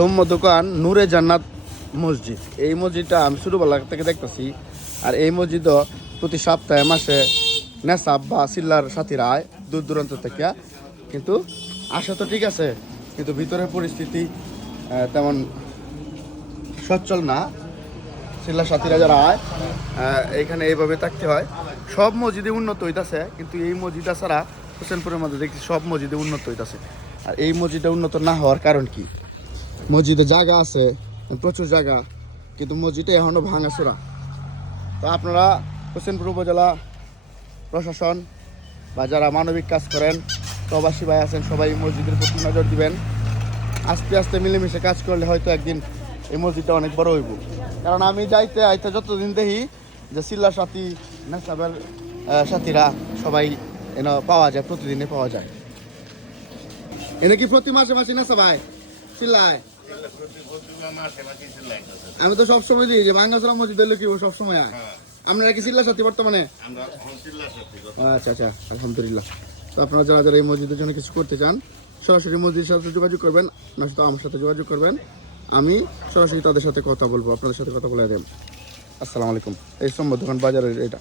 সৌম্য দোকান নূরে জান্নাত মসজিদ। এই মসজিদটা আমি ছোটোবেলা থেকে দেখতেছি। আর এই মসজিদও প্রতি সপ্তাহে মাসে নেশাব বা সিল্লার সাথীরা আয় দূর দূরান্ত থেকে, কিন্তু আসা তো ঠিক আছে, কিন্তু ভিতরের পরিস্থিতি তেমন সচ্ছল না। সিল্লার সাথীরা যারা আয় এখানে এইভাবে থাকতে হয়। সব মসজিদে উন্নত হইতাছে, কিন্তু এই মসজিদটা ছাড়া হোসেনপুরের মধ্যে দেখছি সব মসজিদে উন্নত হইতাছে। আর এই মসজিদটা উন্নত না হওয়ার কারণ কি? মসজিদে জায়গা আছে, প্রচুর জায়গা, কিন্তু মসজিদটা এখনও ভাঙাচোরা। তো আপনারা হোসেনপুর উপজেলা প্রশাসন বা যারা মানবিক কাজ করেন, প্রবাসী ভাই আছেন, সবাই মসজিদের প্রতি নজর দিবেন। আস্তে আস্তে মিলেমিশে কাজ করলে হয়তো একদিন এই মসজিদটা অনেক বড় হইব। কারণ আমি যাইতে আইতে যতদিন দেখি যে সিল্লার সাথী নেশাবের সাথীরা সবাই এনে পাওয়া যায়, প্রতিদিনে পাওয়া যায়। এনে কি প্রতি মাসে মাসে নেশা ভাই সিল্লায়? আমি তো সবসময় দিই যে ভাঙ্গাচোরা মসজিদ হলে কি সবসময় আয়। আপনারা কি সিল্লার সাথী বর্তমানে? আচ্ছা আচ্ছা, আলহামদুলিল্লাহ। তো আপনারা যারা যারা এই মসজিদের জন্য কিছু করতে চান, সরাসরি মসজিদের সাথে যোগাযোগ করবেন, নয়তো আমার সাথে যোগাযোগ করবেন। আমি সরাসরি তাদের সাথে কথা বলবো, আপনাদের সাথে কথা বলে দেন। আসসালামু আলাইকুম। এই সম্বন্ধ বাজারের এটা।